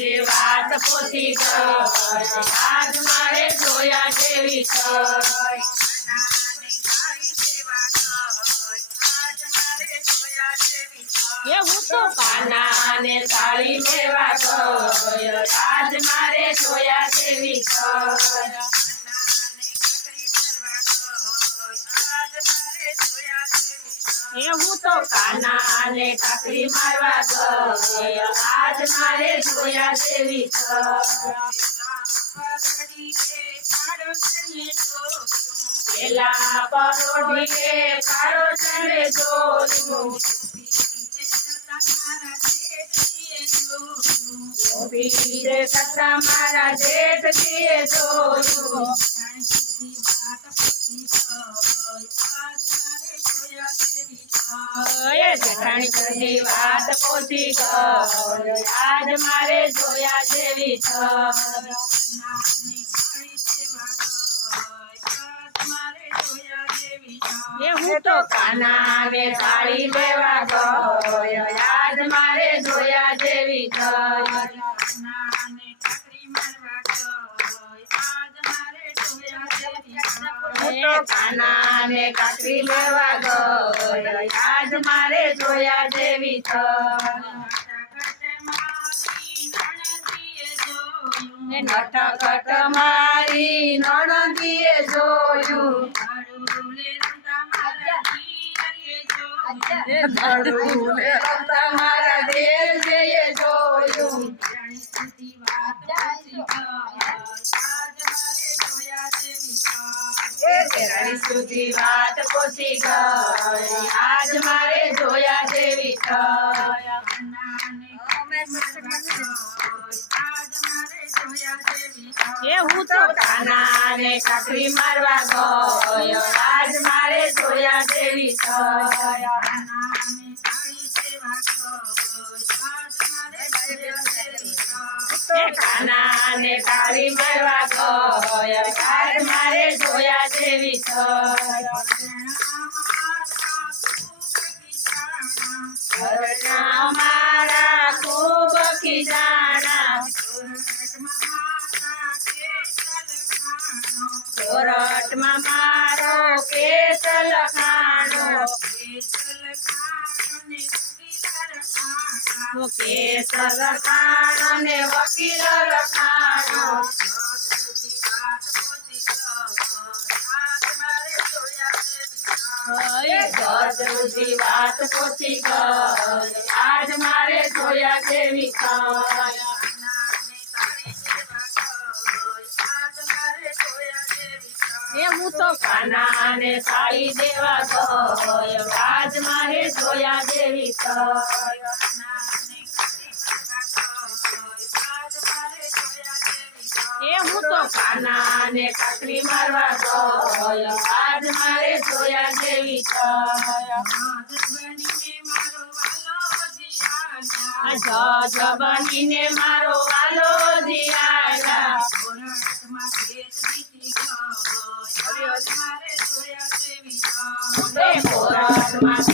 કાકડી વાત પોતી ગઈ આજ મારે જોયા જેવી થઈ હું તો કાના ને તાળી લેવા ગયો આજ મારે જોયા જેવી હું તો કાના ને કાકડી મારવા ગયો આજ મારે જોયા જેવી પેલા પરોઢીએ કાળો ચણે જોયું મારા જેઠજીએ જોયું જેઠાણી બધી વાત પહોંચી ગઈ આજ મારે જોયા જેવી હું તો કાના ને તાળી લેવા ગયો આજ મારે જોયા જેવી કાના ને કાકડી લેવા ગયો આજ મારે જોયા જેવી નટખટ મારી નણંદીએ જોયું તમારા દેવજીએ જોયું સુધી વાત પહોંચી ગઈ આજ મારે જોયા જેવી હું તો કાના ને કાકડી મારવા ગયો આજ મારે જોયા જેવી કાના ને કાકડી મારવા ગયો આજ મારે જોયા જેવી મારા ખૂબ ખીજાણા સોરઠમાં મારો કેસ લખાણો કેસ લખાણો ને વકીલ લખાણો સુધી વાત પહોંચી ગઈ આજ મારે જોયા જેવી હું તો કાના ને તાળી દેવા ગયો આજ મારે જોયા જેવી હું તો કાના ને કાકડી મારવા ગયો આજ મારે જોયા જેવી જજ બનીને મારો વાલો દિયાળા કોરટમાં